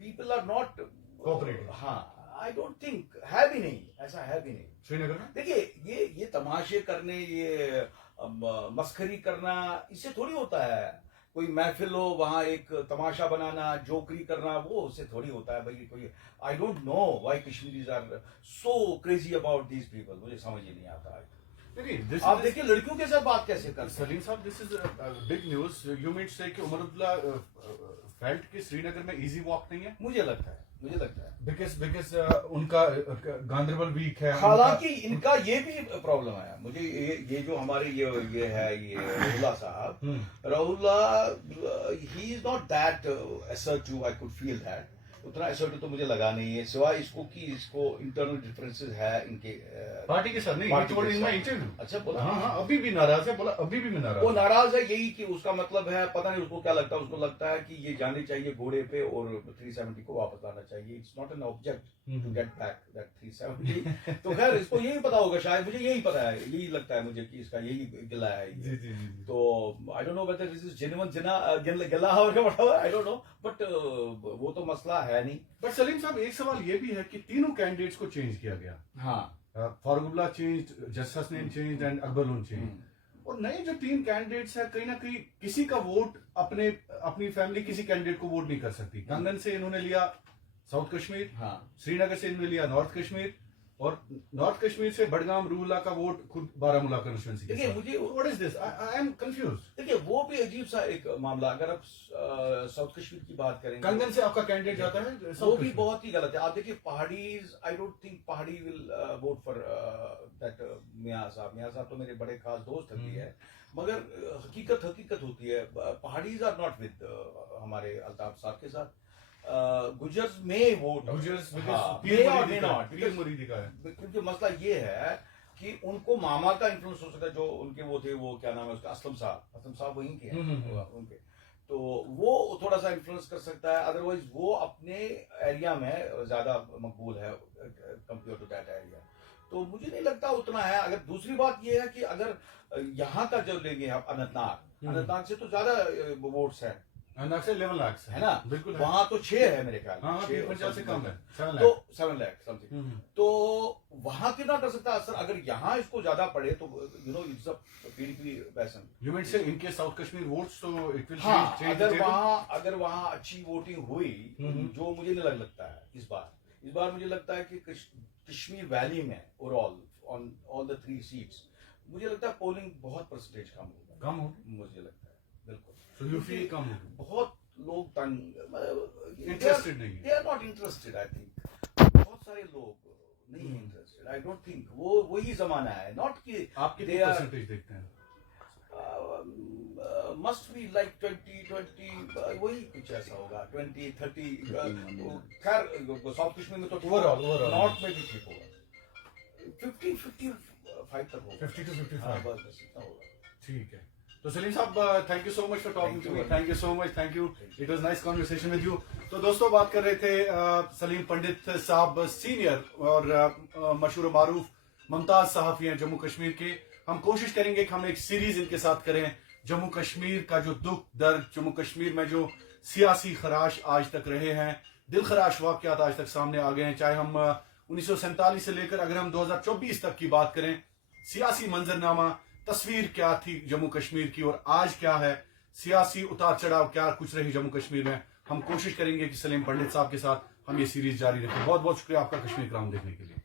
people are not Cooperating. हाँ, I don't think है भी नहीं, ऐसा है भी नहीं। श्रीनगर में देखिए ये तमाशे करने, ये मस्खरी करना, इससे थोड़ी होता है। कोई महफिल हो, वहां एक तमाशा बनाना, जोकरी करना, वो उससे थोड़ी होता है भाई। कोई I don't know why Kashmiris are so crazy about these people, मुझे समझ ही नहीं आता है। आप देखिए लड़कियों के साथ बात कैसे करते हैं। सलीम साहब, this is big news. You mean से कि उमर अब्दुल्ला फेल्ट कि श्रीनगर में इजी वॉक नहीं है? मुझे लगता है बिकॉज उनका गांधरबल वीक है। हालांकि इनका ये भी प्रॉब्लम है। मुझे ये जो हमारे ये है ये रहुल्ला साहब, Ruhullah he is not that assertive, I could feel that. उतना असर्टिव तो मुझे लगा नहीं है, सिवाय इसको कि इसको इंटरनल डिफरेंसेस है इनके पार्टी के साथ। नहीं, अच्छा बोला। हाँ, अभी भी नाराज है, बोला अभी भी नाराज। वो नाराज है यही कि उसका मतलब है, पता नहीं उसको क्या लगता है। उसको लगता है कि ये जाने चाहिए घोड़े पे और 370 को वापस लाना चाहिए। It's not an object to get back that 370। तो खैर इसको यही पता होगा शायद, मुझे यही पता है, यही लगता है मुझे कि इसका यही गिला है ये। जी। तो आई don't know whether this is genuine गिला और आई डोंट नो, बट वो तो मसला है नहीं। बट सलीम साहब, एक सवाल ये भी है कि तीनों कैंडिडेट्स को चेंज किया गया। हाँ, Farooqullah change, just Hasnain change and Akbar change. और नए जो तीन कैंडिडेट्स हैं, कहीं ना कहीं किसी का वोट अपनी फैमिली किसी कैंडिडेट को वोट नहीं कर सकती। कंगन से इन्होंने लिया साउथ कश्मीर, हाँ, श्रीनगर से इन्होंने लिया नॉर्थ कश्मीर, और नॉर्थ कश्मीर से बडगाम रूहुल्लाह का वोट खुद बारामूला कॉन्स्टिट्यूएंसी। देखिए मुझे what is this? I am confuse. देखिए वो भी अजीब सा एक मामला। अगर आप साउथ कश्मीर की बात करेंगे, कंगन से आपका कैंडिडेट जाता है वो साउथ भी कश्मीर। बहुत ही गलत है। आप देखिए पहाड़ीज, आई डोंट थिंक पहाड़ी विल वोट फॉर दैट मियां साहब तो मेरे बड़े खास दोस्त भी है, मगर हकीकत होती है, पहाड़ीज आर नॉट विद हमारे अल्ताफ साहब के साथ। गुजर्स में वोट, पीर मुरीदी का है। क्योंकि मसला ये है कि उनको मामा का इन्फ्लुएंस हो सकता है, जो उनके वो थे, वो क्या नाम है उसका, असलम साहब वहीं के हैं उनके, तो वो थोड़ा सा इन्फ्लुएंस कर सकता है। अदरवाइज वो अपने एरिया में ज्यादा मकबूल है कंपेयर टू दैट एरिया। तो मुझे नहीं लगता उतना है। अगर दूसरी बात ये है कि अगर यहाँ का जो लेंगे आप अनंतनाग से तो ज्यादा वोट्स हैं, 11 लाख है ना, बिल्कुल। वहां तो 6 है मेरे ख्याल में। हाँ, 50 से कम है, 7 तो लाख। 7 लाख समथिंग। तो वहां कितना कर सकता है असर? अगर यहाँ इसको ज्यादा पड़े तो you know it's a PDP वैसन। यू मीन से इनके साउथ कश्मीर वोट्स तो इट विल हाँ, चेंज। अगर वहां अच्छी वोटिंग हुई, जो मुझे नहीं लगता है इस बार मुझे लगता है कि कश्मीर वैली में overall on all the 3 seats मुझे लगता है पोलिंग बहुत परसेंटेज कम होगा, मुझे लगता है बिल्कुल। So you feel कम होगी? बहुत लोग तंग, इंटरेस्टेड नहीं है। They are not interested. I think बहुत सारे लोग नहीं इंटरेस्टेड। आई डोंट थिंक वो वही जमाना है, नॉट कि आप कितने परसेंटेज देखते हैं? मस्ट बी लाइक 20 वही कुछ ऐसा होगा, 20-30। खैर साउथ कश्मीर में तो ओवरऑल नॉर्थ में भी ठीक होगा, 50-55 तक होगा, 50 to 55। हाँ, बस इतना होगा। ठीक है। तो सलीम साहब, thank you so much for talking to me. Thank you so much, thank you. It was nice conversation with you. तो दोस्तों, बात कर रहे थे सलीम पंडित साहब, सीनियर और मशहूर मारूफ मुमताज सहाफी हैं जम्मू कश्मीर के। हम कोशिश करेंगे कि हम एक सीरीज इनके साथ करें, जम्मू कश्मीर का जो दुख दर्द, जम्मू कश्मीर में जो सियासी खराश आज तक रहे हैं, दिल खराश वाकयात आज तक सामने आ गए हैं। चाहे हम 1947 से लेकर अगर हम 2024 तक की बात करें, सियासी मंजरनामा, तस्वीर क्या थी जम्मू कश्मीर की और आज क्या है, सियासी उतार चढ़ाव क्या कुछ रही जम्मू कश्मीर में। हम कोशिश करेंगे कि सलीम पंडित साहब के साथ हम ये सीरीज जारी रखें। बहुत बहुत शुक्रिया आपका कश्मीर क्राउन देखने के लिए।